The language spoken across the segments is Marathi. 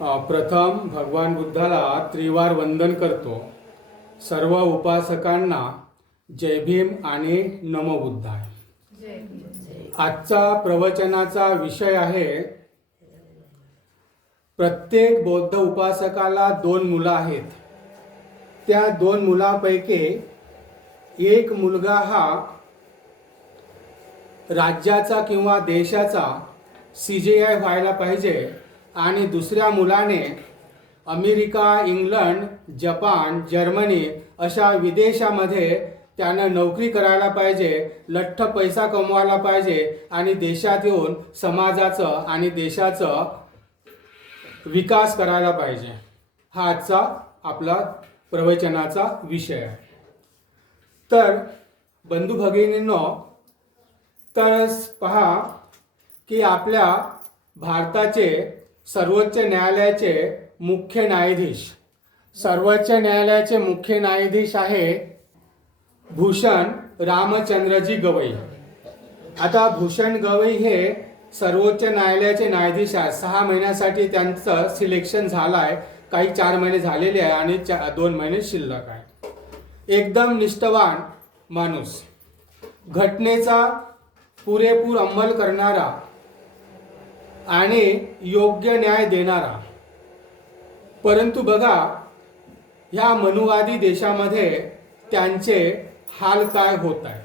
प्रथम भगवान बुद्धाला त्रिवार वंदन करतो. सर्व उपासकांना जय भीम आणि नमो बुद्धाय. आजचा प्रवचनाचा विषय आहे प्रत्येक बौद्ध उपासकाला दोन मुलं आहेत. त्या दोन मुलापैकी एक मुलगा हा राज्याचा किंवा देशाचा सी जे आय व्हायला पाहिजे. आणि दुसऱ्या मुलाने अमेरिका इंग्लंड जपान जर्मनी अशा विदेशामध्ये त्यानं नोकरी करायला पाहिजे लठ्ठ पैसा कमवायला पाहिजे आणि देशात येऊन समाजाचं आणि देशाचं विकास करायला पाहिजे. हा आजचा आपला प्रवचनाचा विषय आहे. तर बंधू भगिनींनो तर पहा की आपल्या भारताचे सर्वोच्च न्यायालयाचे मुख्य न्यायाधीश. सर्वोच्च न्यायालयाचे मुख्य न्यायाधीश आहे भूषण रामचंद्रजी गवई. आता भूषण गवई हे सर्वोच्च न्यायालयाचे न्यायाधीश आहेत. सहा महिन्यासाठी त्यांचं सिलेक्शन झालं आहे काही चार महिने झालेले आहे आणि चा दोन महिने शिल्लक आहे. एकदम निष्ठवान माणूस. घटनेचा पुरेपूर अंमल करणारा आणि योग्य न्याय देणारा. परंतु बघा ह्या मनुवादी देशामध्ये त्यांचे हाल काय होत आहे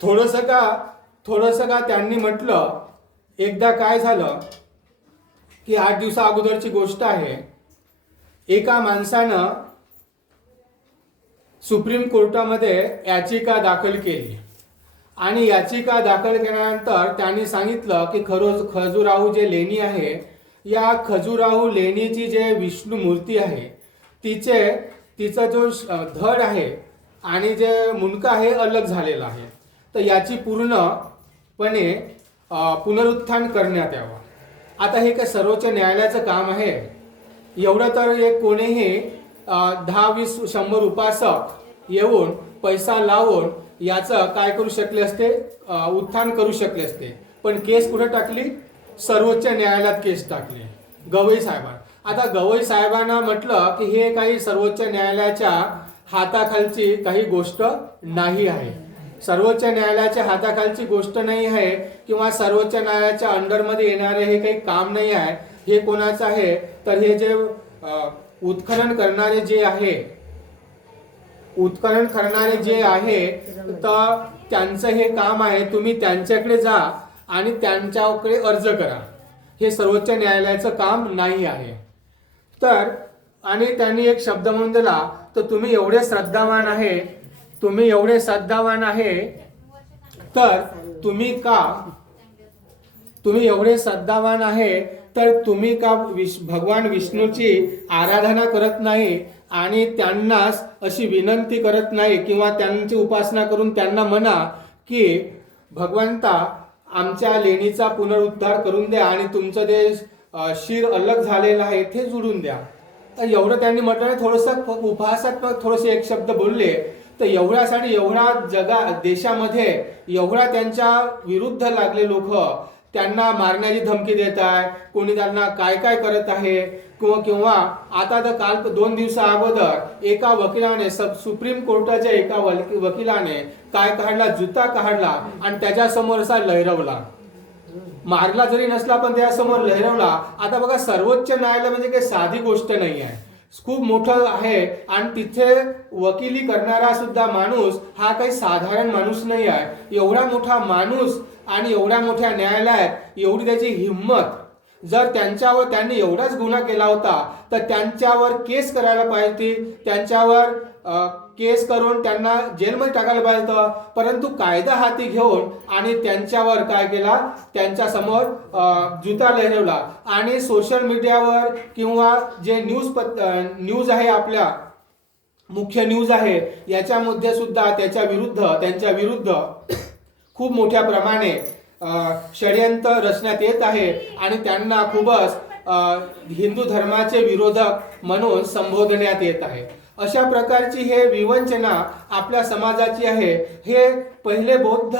थोडंसं का थोडंसं का त्यांनी म्हटलं एकदा काय झालं? की आठ दिवसा अगोदरची गोष्ट आहे एका माणसानं सुप्रीम कोर्टामध्ये याचिका दाखल केली. आणि याचिका दाखल केल्यानंतर त्यांनी सांगितलं की खरोज खजुराहू जे लेणी आहे या खजुराहू लेणीची जे विष्णू मूर्ती आहे तिचे तिचा जो श- धड आहे आणि जे मुंडका आहे अलग झालेला आहे. तर याची पूर्णपणे पुनरुत्थान करण्यात यावं. आता हे काय सर्वोच्च न्यायालयाचं काम आहे. एवढं तर एक कोणीही दहा वीस शंभर उपासक येऊन पैसा लावून याचं काय करू शकले असते? उत्थान करू शकले असते. पण केस कुठे टाकली? सर्वोच्च न्यायालयात केस टाकली. गवई साहेबां आता गवई साहेबांना म्हटलं की हे काही सर्वोच्च न्यायालयाच्या हाताखालची काही गोष्ट नाही आहे. सर्वोच्च न्यायालयाच्या हाताखालची गोष्ट नाही आहे किंवा सर्वोच्च न्यायालयाच्या अंडरमध्ये येणारे हे काही काम नाही आहे हे कोणाचं आहे? तर हे जे उत्खनन करणारे जे आहे उत्खनन करणारे जे आहे तर त्यांचं हे काम आहे तुम्ही त्यांच्याकडे जा आणि त्यांच्याकडे अर्ज करा. हे सर्वोच्च न्यायालयाचं काम नाही आहे. तर आणि त्यांनी एक शब्द म्हणून दिला तर तुम्ही एवढे श्रद्धावान आहे तुम्ही एवढे श्रद्धावान आहे तर तुम्ही का? तुम्ही एवढे श्रद्धावान आहे तर तुम्ही का विश भगवान विष्णूची आराधना करत नाही आणि त्यांनाच अशी विनंती करत नाही किंवा त्यांची उपासना करून त्यांना म्हणा की भगवंता आमच्या लेणीचा पुनरुद्धार करून द्या आणि तुमचं जे शिर अलग झालेलं आहे ते जुडून द्या. तर एवढं त्यांनी म्हटलं थोडंसं उपहासात्मक थोडेसे एक शब्द बोलले. तर एवढ्यासाठी एवढा जगा देशामध्ये एवढा त्यांच्या विरुद्ध लागले लोक. त्यांना मारण्याची धमकी देत आहे. कोणी त्यांना काय काय करत आहे? किंवा किंवा आता तर काल दोन दिवसा अगोदर एका वकिलाने सब सुप्रीम कोर्टाच्या एका वकिलाने काय काढला? जुता काढला आणि त्याच्यासमोर असा लहरवला. मारला जरी नसला पण त्यासमोर लहरवला. आता बघा सर्वोच्च न्यायालय म्हणजे काही साधी गोष्ट नाही आहे. खूप मोठं आहे. आणि तिथे वकिली करणारा सुद्धा माणूस हा काही साधारण माणूस नाही आहे. एवढा मोठा माणूस आणि एवढ्या मोठ्या न्यायालयात एवढी त्याची हिंमत. जर त्यांच्यावर त्यांनी एवढाच गुन्हा केला होता तर त्यांच्यावर केस करायला पाहिजे त्यांच्यावर केस करून त्यांना जेलमध्ये टाकायला पाहिजे होतं. परंतु कायदा हाती घेऊन आणि त्यांच्यावर काय केला? त्यांच्यासमोर जुता लहरवला. आणि सोशल मीडियावर किंवा जे न्यूज पत न्यूज आहे आपल्या मुख्य न्यूज आहे याच्यामध्ये सुद्धा त्याच्या विरुद्ध त्यांच्या विरुद्ध खूप मोठ्या प्रमाणे षड्यंत्र षडयंत्र रचण्यात येत आहे आणि त्यांना खूपच हिंदू धर्माचे विरोधक म्हणून संबोधण्यात येत आहे. अशा प्रकारची हे विवंचना आपल्या समाजाची आहे. हे पहिले बौद्ध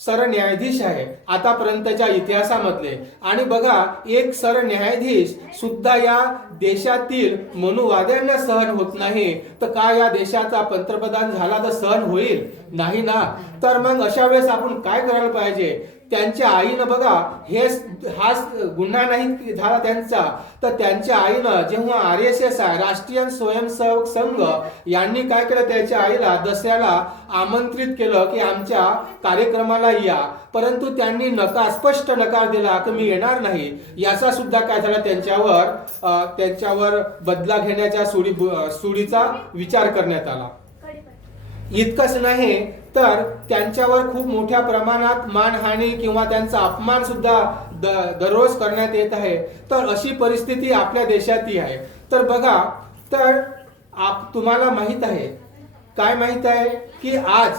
सरन्यायाधीश आहे. आतापर्यंतच्या इतिहासामधले. आणि बघा एक सरन्यायाधीश सुद्धा या देशातील मनुवाद्यांना सहन होत नाही. तर का या देशाचा पंतप्रधान झाला तर सहन होईल? नाही ना. तर मग अशा वेळेस आपण काय करायला पाहिजे? त्यांच्या आईनं बघा हे हा गुन्हा नाही झाला त्यांचा. तर त्यांच्या आईनं जेव्हा आर एस एस आहे राष्ट्रीय स्वयंसेवक संघ यांनी काय केलं त्याच्या आईला दसऱ्याला आमंत्रित केलं की आमच्या कार्यक्रमाला या. परंतु त्यांनी नकार स्पष्ट नकार दिला की मी येणार नाही. याचा सुद्धा काय झाला त्यांच्यावर त्यांच्यावर बदला घेण्याच्या सुडी सुडीचा विचार करण्यात आला. इतकंच नाही तर त्यांच्यावर खूप मोठ्या प्रमाणात मानहानी किंवा त्यांचा अपमान सुद्धा द- दररोज करण्यात येत आहे. तर अशी परिस्थिती आपल्या देशातही आहे. तर बघा तर आप तुम्हाला माहीत आहे. काय माहीत आहे? की आज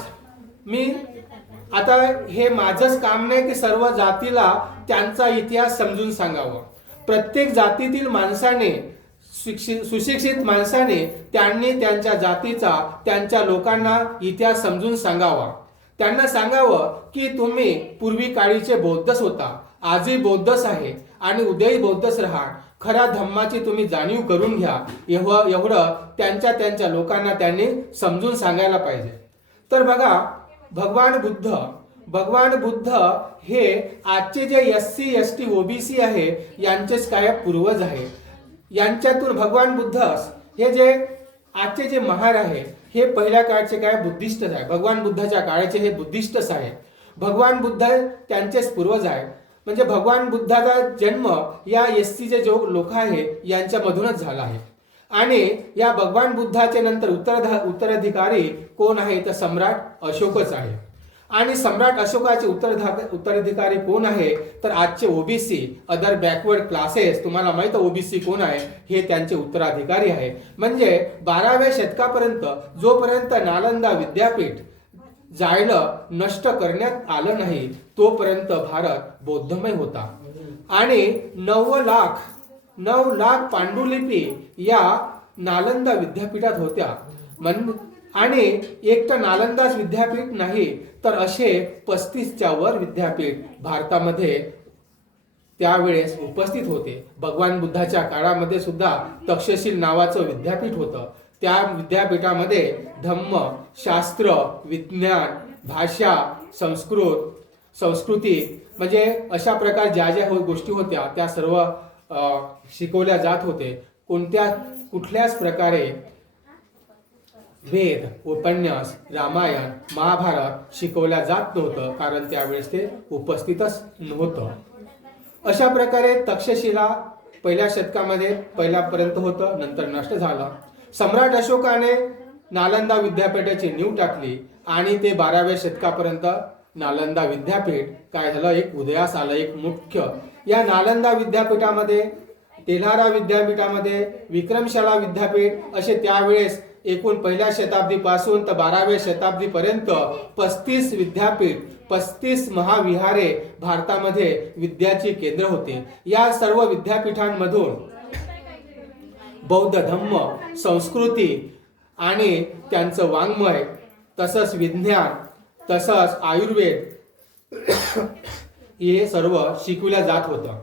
मी आता हे माझंच काम नाही की सर्व जातीला त्यांचा इतिहास समजून सांगावं. प्रत्येक जातीतील माणसाने शिक्षित सुशिक्षित माणसाने त्यांनी त्यांच्या जातीचा त्यांच्या लोकांना इतिहास समजून सांगावा. त्यांना सांगावं की तुम्ही पूर्वी काळीचे बौद्धच होता. आजही बौद्धच आहे आणि उद्याही बौद्धच राहा खऱ्या धम्माची तुम्ही जाणीव करून घ्या. एवढं एवढं त्यांच्या त्यांच्या लोकांना त्यांनी समजून सांगायला पाहिजे. तर बघा भगवान बुद्ध भगवान बुद्ध हे आजचे जे S C S T OBC आहे यांचेच काय पूर्वज आहे. यांच्यातून भगवान बुद्ध हे जे आजचे जे महार आहे हे पहिल्या काळचे काय बुद्धिस्टच आहे भगवान बुद्धाच्या काळाचे हे बुद्धिस्टच आहे भगवान बुद्ध त्यांचेच पूर्वज आहे म्हणजे भगवान बुद्धाचा जन्म या एस सीचे जो लोक आहे यांच्यामधूनच झाला आहे. आणि या भगवान बुद्धाचे नंतर उत्तराध उत्तराधिकारी कोण आहे? तर सम्राट अशोकच आहे. आणि सम्राट अशोकाचे उत्तर उत्तराधिकारी कोण आहे? तर आजचे ओबीसी अदर बॅकवर्ड क्लासेस तुम्हाला माहीत ओबीसी कोण आहे? हे त्यांचे उत्तराधिकारी आहे. म्हणजे बाराव्या शतकापर्यंत जोपर्यंत नालंदा विद्यापीठ जायलं नष्ट करण्यात आलं नाही तोपर्यंत भारत बौद्धमय होता. आणि नऊ लाख नऊ लाख पांडुलिपी या नालंदा विद्यापीठात होत्या. म्हण आणि एक तर नालंदाच विद्यापीठ नाही तर असे पस्तीसच्या वर विद्यापीठ भारतामध्ये त्यावेळेस उपस्थित होते. भगवान बुद्धाच्या काळामध्ये सुद्धा तक्षशील नावाचं विद्यापीठ होतं. त्या विद्यापीठामध्ये धम्म शास्त्र विज्ञान भाषा संस्कृत संस्कृती म्हणजे अशा प्रकार ज्या ज्या हो- गोष्टी होत्या त्या सर्व शिकवल्या जात होते. कोणत्या कुठल्याच प्रकारे वेद उपन्यास रामायण महाभारत शिकवल्या जात नव्हतं कारण त्यावेळेस ते उपस्थितच नव्हतं. अशा प्रकारे तक्षशिला पहिल्या शतकामध्ये पहिल्यापर्यंत होतं नंतर नष्ट झालं. सम्राट अशोकाने नालंदा विद्यापीठाची नीव टाकली आणि ते बाराव्या शतकापर्यंत नालंदा विद्यापीठ काय झालं एक उदयास आलं एक मुख्य. या नालंदा विद्यापीठामध्ये तेल्हारा विद्यापीठामध्ये विक्रमशाला विद्यापीठ असे त्यावेळेस एकूण पहिल्या शताब्दीपासून तर बाराव्या शताब्दीपर्यंत पस्तीस विद्यापीठ पस्तीस महाविहारे भारतामध्ये विद्याची केंद्र होते. या सर्व विद्यापीठांमधून बौद्ध धम्म संस्कृती आणि त्यांचं वाङ्मय तसंच विज्ञान तसंच आयुर्वेद हे सर्व शिकवल्या जात होतं.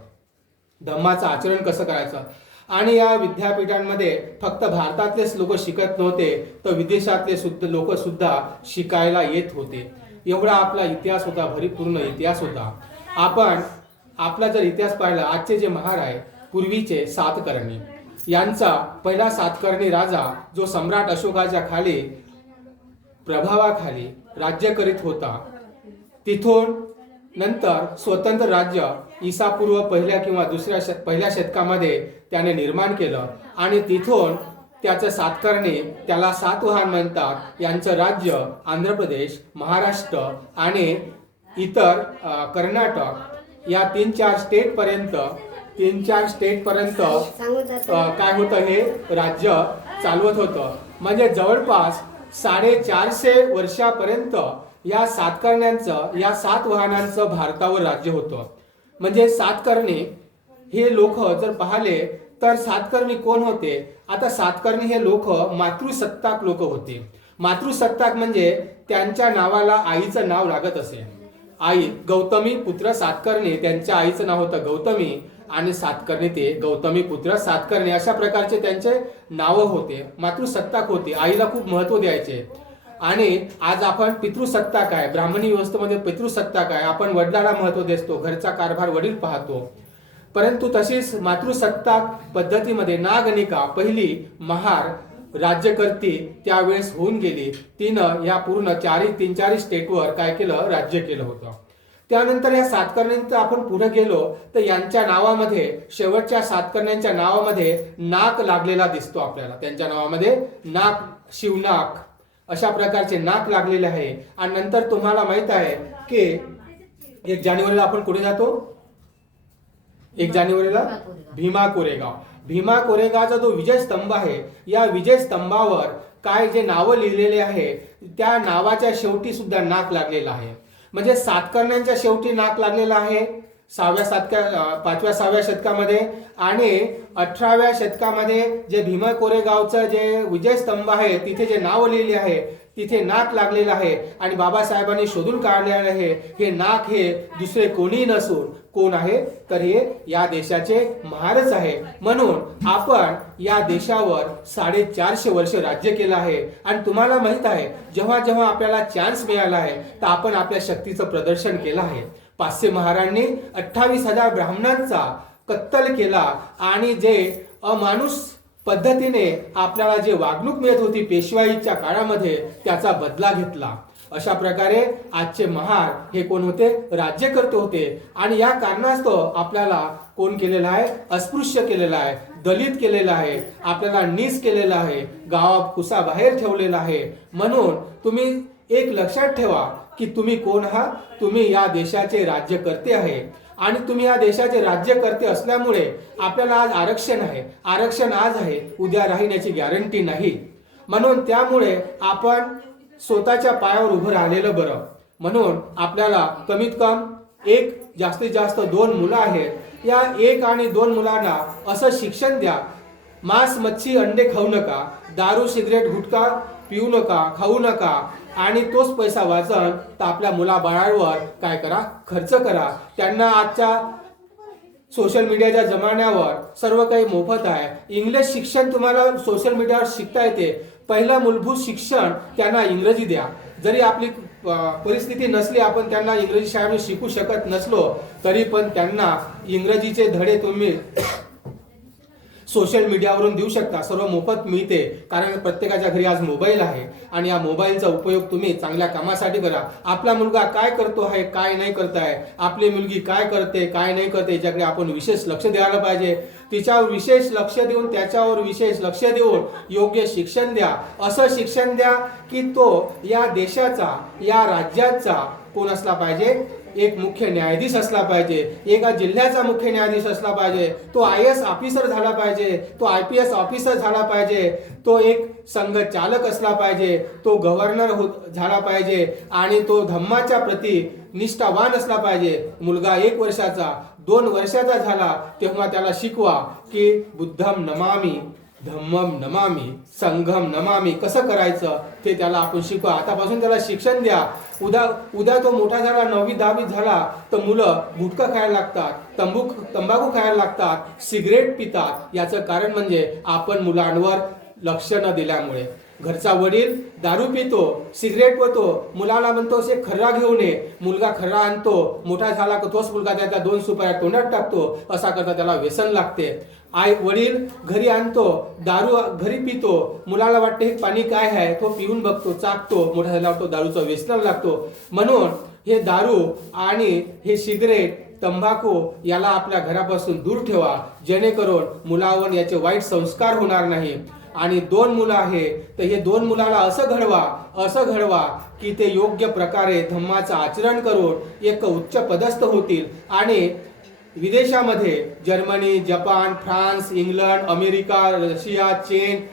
धम्माचं आचरण कसं करायचं? आणि या विद्यापीठांमध्ये फक्त भारतातलेच लोक शिकत नव्हते तर विदेशातले सुद्धा लोक सुद्धा शिकायला येत होते. एवढा आपला इतिहास होता भरीपूर्ण इतिहास होता. आपण आपला जर इतिहास पाहिला आजचे जे महार आहे पूर्वीचे सातकर्णी. यांचा पहिला सातकर्णी राजा जो सम्राट अशोकाच्या खाली प्रभावाखाली राज्य करीत होता तिथून नंतर स्वतंत्र राज्य ईसापूर्व पहिल्या किंवा दुसऱ्या शत पहिल्या शतकामध्ये त्याने निर्माण केलं. आणि तिथून त्याचं सातकर्णी त्याला सातवाहन म्हणतात यांचं राज्य आंध्र प्रदेश महाराष्ट्र आणि इतर कर्नाटक या तीन चार स्टेटपर्यंत तीन चार स्टेटपर्यंत काय होतं हे राज्य चालवत होतं. म्हणजे जवळपास साडेचारशे वर्षापर्यंत या सातकर्ण्यांचं या सात वाहनांचं भारतावर राज्य होतं. म्हणजे सातकर्णी हे लोक जर पाहिले तर सातकर्णी कोण होते? आता सातकर्णी हे लोक मातृसत्ताक लोक होते. मातृसत्ताक म्हणजे त्यांच्या नावाला आईचं नाव लागत असे. आई गौतमी पुत्र सातकर्णी त्यांच्या आईचं नाव होतं गौतमी आणि सातकर्णी ते गौतमी पुत्र सातकर्णी अशा प्रकारचे त्यांचे नावं होते. मातृसत्ताक होते. आईला खूप महत्त्व द्यायचे. आणि आज आपण पितृसत्ता काय? ब्राह्मणी व्यवस्थेमध्ये पितृसत्ताक आहे आपण वडिलाला महत्त्व देतो घरचा कारभार वडील पाहतो. परंतु तशीच मातृसत्ताक पद्धतीमध्ये नागनिका पहिली महार राज्यकर्ती त्यावेळेस होऊन गेली. तिनं या पूर्ण चारी तीन चारी स्टेटवर काय केलं? राज्य केलं होतं. त्यानंतर या सातकर्ण्यांचं आपण पुढे गेलो तर यांच्या नावामध्ये शेवटच्या सातकर्ण्यांच्या नावामध्ये नाक लागलेला दिसतो आपल्याला. त्यांच्या नावामध्ये नाक शिवनाक अशा प्रकारचे नाक लागलेले आहे. आणि नंतर तुम्हाला माहीत आहे की एक जानेवारीला आपण कुठे जातो? एक जानेवारीला भीमा कोरेगाव. भीमा कोरेगावचा जो विजय स्तंभ आहे या विजय स्तंभावर काय जे नावं लिहिलेले आहे त्या नावाच्या शेवटी सुद्धा नाक लागलेला आहे. म्हणजे सातकर्ण्यांच्या शेवटी नाक लागलेला आहे. सहाव्या सातक्या पाचव्या सहाव्या शतकामध्ये आणि अठराव्या शतकामध्ये जे भीमा कोरेगावचं जे विजय स्तंभ आहे तिथे जे नाव लिहिले आहे तिथे नाक लागलेलं आहे आणि बाबासाहेबांनी शोधून काढलेलं आहे हे नाक हे दुसरे कोणी नसून. कोण आहे? तर हे या देशाचे महारच आहे. म्हणून आपण या देशावर साडेचारशे वर्ष राज्य केलं आहे. आणि तुम्हाला माहीत आहे जेव्हा जेव्हा आपल्याला चान्स मिळाला आहे तर आपण आपल्या शक्तीचं प्रदर्शन केलं आहे. पाचशे महारांनी अठ्ठावीस हजार ब्राह्मणांचा कत्तल केला आणि जे अमानुष पद्धतीने आपल्याला जे वागणूक मिळत होती पेशवाईच्या काळामध्ये त्याचा बदला घेतला. अशा प्रकारे आजचे महार हे कोण होते? राज्यकर्ते होते. आणि या कारणास्तव आपल्याला कोण केलेलं आहे? अस्पृश्य केलेलं आहे दलित केलेलं आहे आपल्याला नीस केलेलं आहे गावा कुसाबाहेर ठेवलेलं आहे. म्हणून तुम्ही एक लक्षात ठेवा की तुम्ही कोण आहात? तुम्ही या देशाचे राज्यकर्ते आहे. आणि तुम्ही या देशाचे राज्यकर्ते असल्यामुळे आपल्याला आज आरक्षण आहे. आरक्षण आज आहे. उद्या राहील याची गॅरंटी नाही. म्हणून त्यामुळे आपण स्वतःच्या पायावर उभं राहिलेलं बरं. म्हणून आपल्याला कमीत कम एक जास्तीत जास्त दोन मुलं आहेत. या एक आणि दोन मुलांना असं शिक्षण द्या. मांस मच्छी अंडे खाऊ नका. दारू सिगरेट गुटखा पिऊ नका खाऊ नका. आणि तोच पैसा वाचन तर आपल्या मुलाबाळांवर काय करा? खर्च करा. त्यांना आजच्या सोशल मीडियाच्या जमान्यावर सर्व काही मोफत आहे. इंग्लिश शिक्षण तुम्हाला सोशल मीडियावर शिकता येते. पहिलं मूलभूत शिक्षण त्यांना इंग्रजी द्या. जरी आपली परिस्थिती नसली आपण त्यांना इंग्रजी शाळेमध्ये शिकू शकत नसलो तरी पण त्यांना इंग्रजीचे धडे तुम्ही सोशल मीडियावरून देऊ शकता. सर्व मोफत मिळते. कारण प्रत्येकाच्या घरी आज मोबाईल आहे. आणि या मोबाईलचा उपयोग तुम्ही चांगल्या कामासाठी करा. आपला मुलगा काय करतो आहे काय नाही करत आहे? आपली मुलगी काय करते काय नाही करते? याच्याकडे आपण विशेष लक्ष द्यायला पाहिजे. तिच्यावर विशेष लक्ष देऊन त्याच्यावर विशेष लक्ष देऊन योग्य शिक्षण द्या. असं शिक्षण द्या की तो या देशाचा या राज्याचा कोण असला पाहिजे? एक मुख्य न्यायाधीश असला पाहिजे. एका जिल्ह्याचा मुख्य न्यायाधीश असला पाहिजे. तो आय एस ऑफिसर झाला पाहिजे. तो आय पी एस ऑफिसर झाला पाहिजे. तो एक संघ चालक असला पाहिजे. तो गव्हर्नर हो झाला पाहिजे. आणि तो धम्माच्या प्रती निष्ठावान असला पाहिजे. मुलगा एक वर्षाचा दोन वर्षाचा झाला तेव्हा त्याला शिकवा की बुद्धम नमामी धम्मम नमामी संघम नमामी. कसं करायचं? ते त्याला आपण शिकवा. आतापासून त्याला शिक्षण द्या. उद्या उद्या तो मोठा झाला नववी दहावी झाला तर मुलं गुटखा खायला लागतात तंबू तंबाखू खायला लागतात सिगरेट पितात. याचं कारण म्हणजे आपण मुलांवर लक्ष न दिल्यामुळे. घरचा वडील दारू पितो सिगरेट पितो मुलाला म्हणतो असे खर्रा घेऊन ये. मुलगा खर्रा आणतो मोठा झाला का तोच मुलगा त्याच्या दोन सुपाऱ्या तोंडात टाकतो असा करता त्याला व्यसन लागते. आई वडील घरी आणतो दारू घरी पितो. मुलाला वाटते हे पाणी काय आहे? तो पिऊन बघतो चाकतो मोठा झाला तो दारूचा व्यसन लागतो. म्हणून हे दारू आणि हे सिगरेट तंबाखू याला आपल्या घरापासून दूर ठेवा. जेणेकरून मुलावर याचे वाईट संस्कार होणार नाही. आणि दोन मुलं आहे तर हे दोन मुलाला असं घडवा असं घडवा की ते योग्य प्रकारे धम्माचं आचरण करून एक उच्च पदस्थ होतील. आणि विदेशामध्ये Germany Japan France England America Russia चीन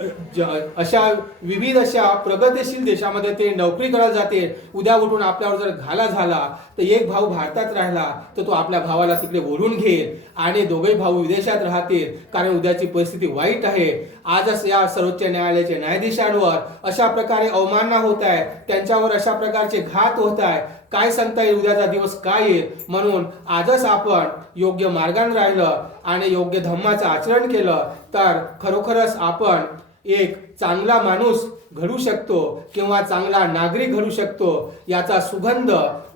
अशा विविध अशा प्रगतीशील देशामध्ये ते नोकरी करायला जाते उद्या उठून आपल्यावर जर घाला झाला तर एक भाऊ भारतात राहिला तर तो आपल्या भावाला तिकडे ओढून घेईल आणि दोघे भाऊ विदेशात राहतील कारण उद्याची परिस्थिती वाईट आहे. आजच या सर्वोच्च न्यायालयाच्या न्यायाधीशांवर अशा प्रकारे अवमानना होत आहे. त्यांच्यावर अशा प्रकारचे घात होत आहे. काय सांगता येईल? उद्याचा दिवस काय येईल? म्हणून आजच आपण योग्य मार्गाने राहिलं आणि योग्य धम्माचं आचरण केलं. तर खरोखरच आपण एक चांगला माणूस घडू शकतो किंवा चांगला नागरिक घडू शकतो याचा सुगंध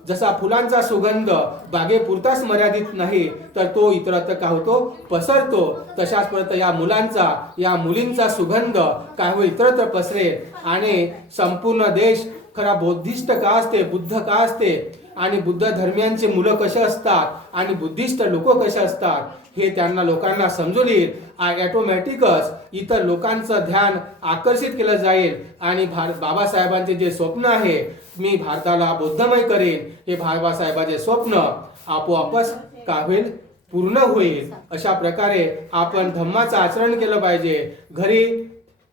जसा फुलांचा सुगंध बागेपुरताच मर्यादित नाही तर तो इतरत्र का होतो पसरतो. तशाच परत या मुलांचा या मुलींचा सुगंध काय हो इतरत्र पसरेल. आणि संपूर्ण देश खरा बौद्धिस्ट का असते बुद्ध का असते? आणि बुद्ध धर्मियांचे मुलं कसे असतात? आणि बुद्धिस्ट लोक कसे असतात? हे त्यांना लोकांना समजून येईल. ॲटोमॅटिकच इतर लोकांचं ध्यान आकर्षित केलं जाईल. आणि भार बाबासाहेबांचे जे स्वप्न आहे मी भारताला बुद्धमय करेन. हे बाबासाहेबांचे स्वप्न आपोआपच का होईल पूर्ण होईल. अशा प्रकारे आपण धम्माचं आचरण केलं पाहिजे. घरी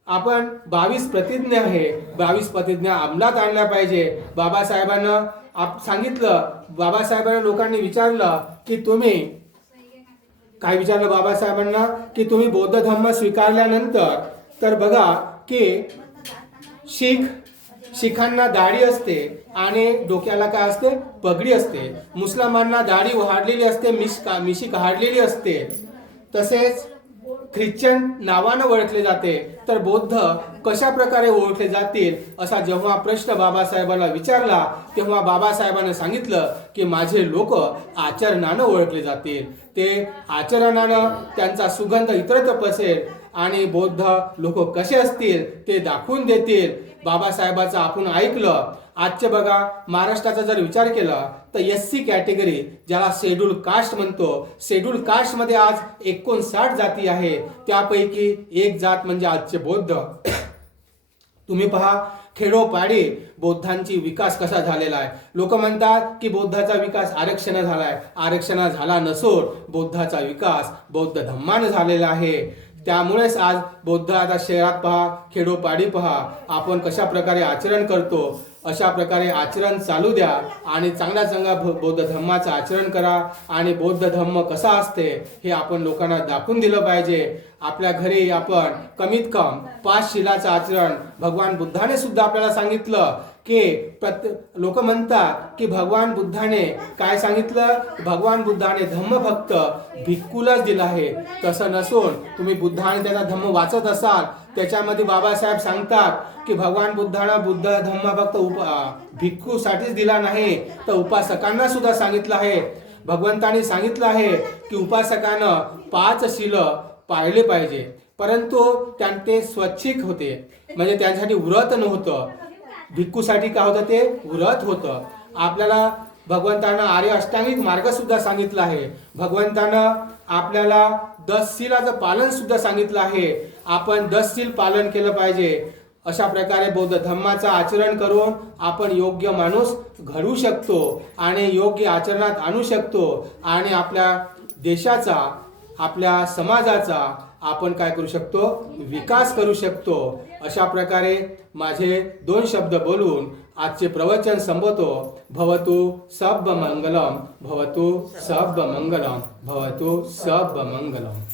आपण बावीस प्रतिज्ञा आहे. बावीस प्रतिज्ञा अंमलात आणल्या पाहिजे. बाबासाहेबांना आप सांगितलं बाबासाहेबांना लोकांनी विचारलं की तुम्ही काय विचारलं बाबासाहेबांना? की तुम्ही बौद्ध धर्म स्वीकारल्यानंतर तर बघा की शीख शिखांना दाढी असते आणि डोक्याला काय असते? पगडी असते. मुसलमानांना दाढी वाढलेली असते मिश का मिशी काढलेली असते. तसेच ख्रिश्चन नावानं ओळखले जाते. तर बौद्ध कशा प्रकारे ओळखले जातील असा जेव्हा प्रश्न बाबासाहेबांना विचारला तेव्हा बाबासाहेबांनी सांगितलं की माझे लोक आचरणानं ओळखले जातील. ते आचरणानं त्यांचा सुगंध इतरत्र पसेल आणि बौद्ध लोक कसे असतील ते दाखवून देतील. बाबासाहेबाचं आपण ऐकलं आजचे बघा महाराष्ट्राचा जर विचार केला तर एस सी कॅटेगरी ज्याला शेड्यूल कास्ट म्हणतो शेड्यूल कास्टमध्ये आज एकोणसाठ जाती आहे. त्यापैकी एक जात म्हणजे आजचे बौद्ध. तुम्ही पहा खेडोपाडी बौद्धांची विकास कसा झालेला आहे? लोक म्हणतात की बौद्धाचा विकास आरक्षण झालाय. आरक्षण झाला नसून बौद्धाचा विकास बौद्ध धम्मान झालेला आहे. त्यामुळेच आज बौद्ध आता शहरात पहा खेडोपाडी पहा. आपण कशा प्रकारे आचरण करतो? अशा प्रकारे आचरण चालू द्या आणि चांगल्या चांगल्या बौद्ध धर्माचं आचरण करा. आणि बौद्ध धर्म कसा असते हे आपण लोकांना दाखवून दिलं पाहिजे. आपल्या घरी आपण कमीत कम पाच शिलाचं आचरण भगवान बुद्धाने सुद्धा आपल्याला सांगितलं. की प्रत लोक म्हणतात की भगवान बुद्धाने काय सांगितलं? भगवान बुद्धाने धम्म फक्त भिक्खूलाच दिला आहे. तसं नसून तुम्ही बुद्धाने त्याचा धम्म वाचत असाल त्याच्यामध्ये बाबासाहेब सांगतात की भगवान बुद्धानं बुद्ध धम्म फक्त उप भिक्खूसाठीच दिला नाही तर उपासकांना सुद्धा सांगितलं आहे. भगवंताने सांगितलं आहे की उपासकानं पाच शिल पाळले पाहिजे. परंतु त्यां ते स्वच्छिक होते. म्हणजे त्यांच्यासाठी व्रत नव्हतं. भिक्खूसाठी काय होतं ते? व्रत होतं. आपल्याला भगवंतानं आर्य अष्टांगिक मार्ग सुद्धा सांगितला आहे. भगवंतानं आपल्याला दसशिलाचं पालन सुद्धा सांगितलं आहे. आपण दसशील पालन केलं पाहिजे. अशा प्रकारे बौद्ध धर्माचं आचरण करून आपण योग्य माणूस घडू शकतो आणि योग्य आचरणात आणू शकतो. आणि आपल्या देशाचा आपल्या समाजाचा आपण काय करू शकतो? विकास करू शकतो. अशा प्रकारे माझे दोन शब्द बोलून आजचे प्रवचन संबोधतो भवतु सब मंगलम भवतु सब मंगलम भवतु सब मंगलम